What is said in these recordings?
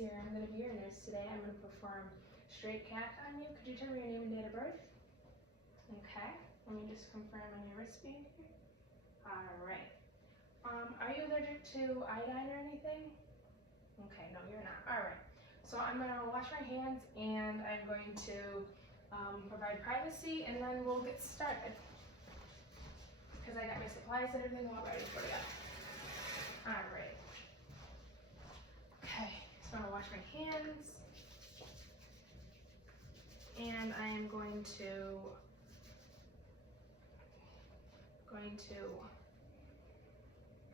here. I'm going to be your nurse today. I'm going to perform straight cath on you. Could you tell me your name and date of birth? Okay. Let me just confirm on your wristband here. All right. Are you allergic to iodine or anything? Okay, no, you're not. All right. So I'm going to wash my hands and I'm going to provide privacy and then we'll get started. Because I got my supplies and everything all ready for you. All right. Okay, so I'm going to wash my hands. And I am going to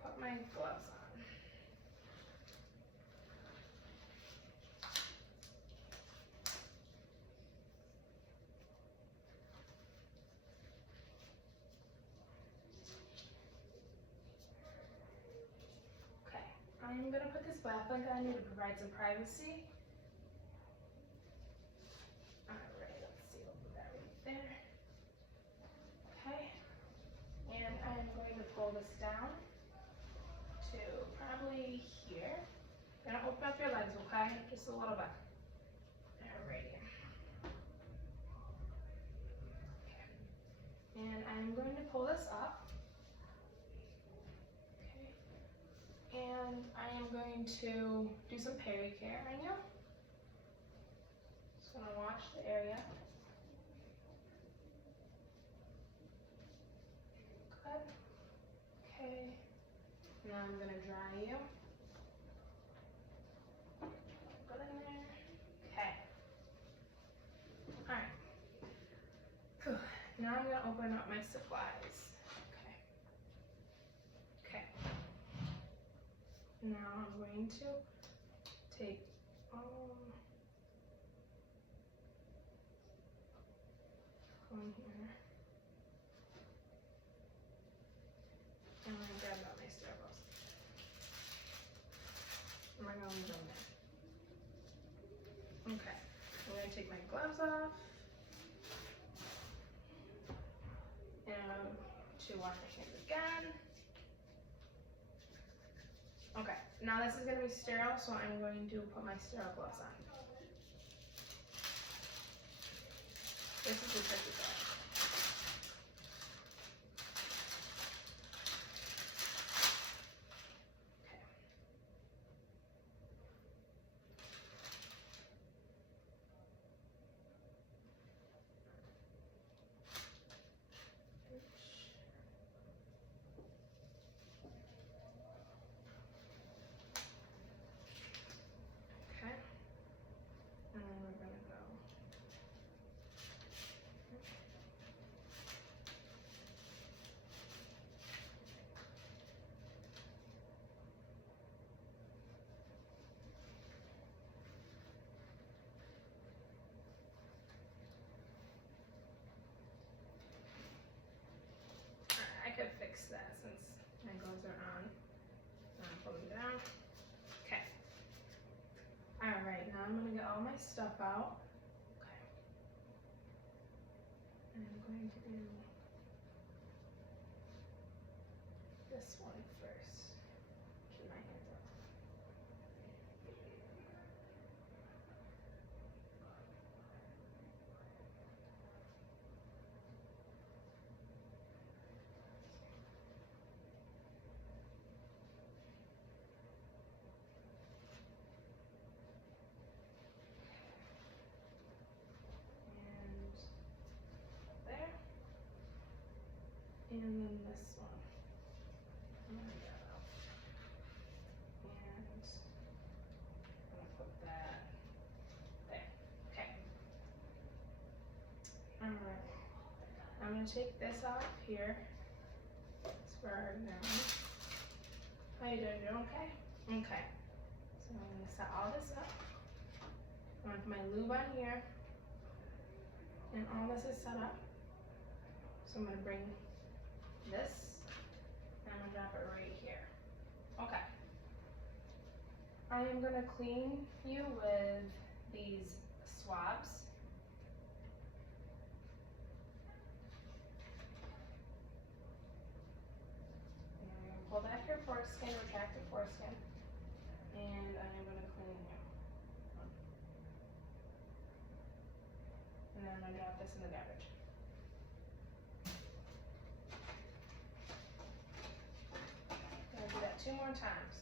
put my gloves on. Okay, I'm going to put this black blanket on you to provide some privacy. Alright, let's see what we got right there. Okay, and I'm going to pull this down to probably here. I'm going to open up your legs, okay? Just a little bit. Alrighty. Okay. And I'm going to pull this up. Okay. And I am going to do some peri-care on you. Just going to wash the area. Good. Okay. Now I'm going to dry you. Good in there. Okay. Alright. Now I'm going to open up my supplies. Okay. Okay. Now I'm going to take one here. I'm going to grab out my stirrups. I'm going to leave them there. Okay. I'm going to take my gloves off. And to wash my hands again. Okay. Now this is going to be sterile, so I'm going to put my sterile gloves on. This is the tricky part. I could fix that since my gloves are on. Pull them down. Okay. Alright, now I'm going to get all my stuff out. Okay. And I'm going to do this one first. Keep my hands up. And then this one. I'm going to get out. And I'm going to put that there. Okay. Alright. I'm going to take this off here. It's for our exam. How you doing? Doing okay? Okay. So I'm going to set all this up. I'm going to put my lube on here. And all this is set up. So I'm going to bring this, and I'm going to drop it right here. Okay. I am going to clean you with these swabs. And I'm going to pull back your foreskin, retract your foreskin, and I'm going to clean you. then I'm gonna drop this in the garbage. I'm gonna do that 2 more times.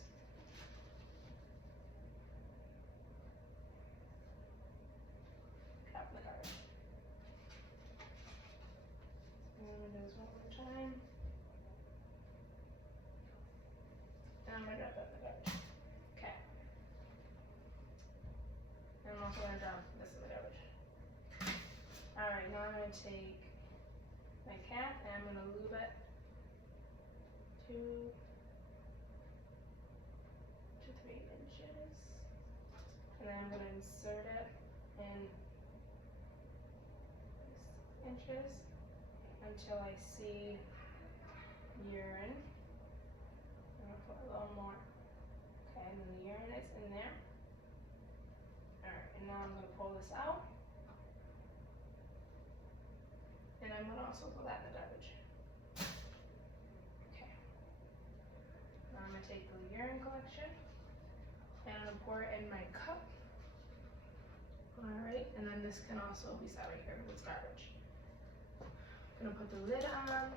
Drop in the garbage. I'm gonna do this 1 more time. And I'm gonna drop that in the garbage. Okay. And I'm also gonna drop this in the garbage. Alright, now I'm gonna take my cap and I'm gonna lube it 2 to 3 inches. And then I'm gonna insert it in 6 inches until I see urine. I'm gonna put a little more. Okay, and then the urine is in there. Alright, and now I'm gonna pull this out. And I'm gonna also throw that in the garbage. Okay. Now I'm gonna take the urine collection and I'm gonna pour it in my cup. Alright, and then this can also be set right here with garbage. I'm gonna put the lid on.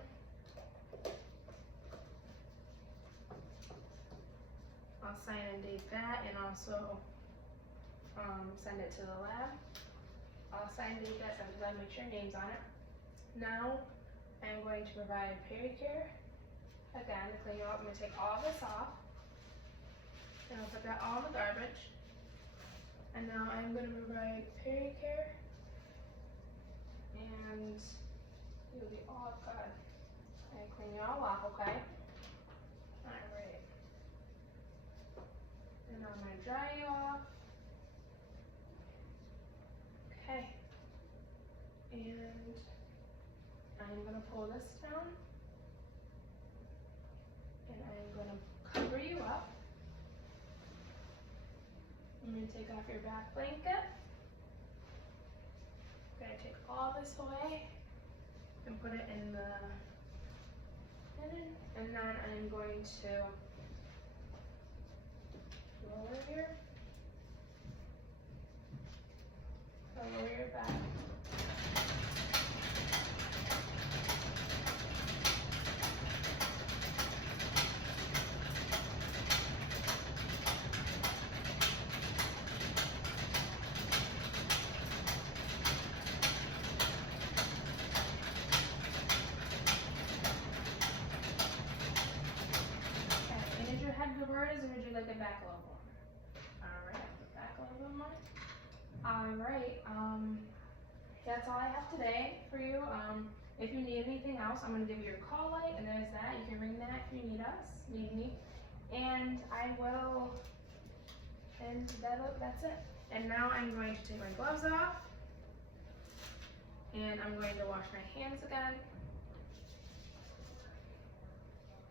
I'll sign and date that and also send it to the lab. I'll sign and date that, send it to them, make sure your name's on it. Now I'm going to provide Pericare. Again, to clean you up, I'm gonna take all this off. And I'll put that all in the garbage. And now I'm gonna provide Pericare. And you'll be all good. I clean you all off, okay? Alright. And I'm gonna dry you off. Okay. And I'm gonna pull this down. And I'm gonna cover you up. I'm gonna take off your back blanket. I'm gonna take all this away and put it in the linen. And then I'm going to lower here. Lower your back. Or would you like it back a little more? Alright, back a little bit more. Alright, that's all I have today for you. If you need anything else, I'm going to give you your call light, and there's that. You can ring that if you need me. And I will, and that's it. And now I'm going to take my gloves off, and I'm going to wash my hands again.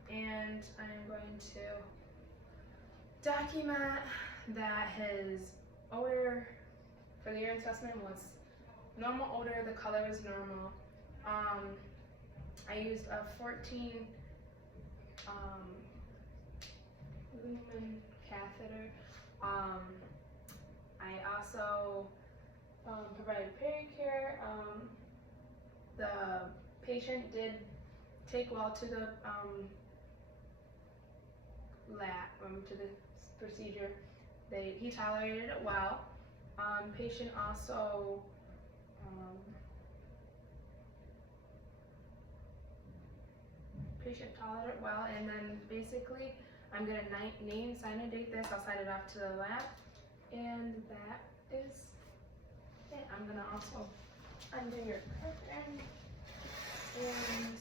And I'm going to document that his odor for the urine specimen was normal odor, the color was normal. I used a 14 lumen catheter. I also provided Pericare. The patient did take well to the lab, to the procedure. He tolerated it well. Patient also tolerated it well, and then basically I'm gonna name, sign, and date this. I'll sign it off to the lab, and that is it. I'm gonna also undo your curtain and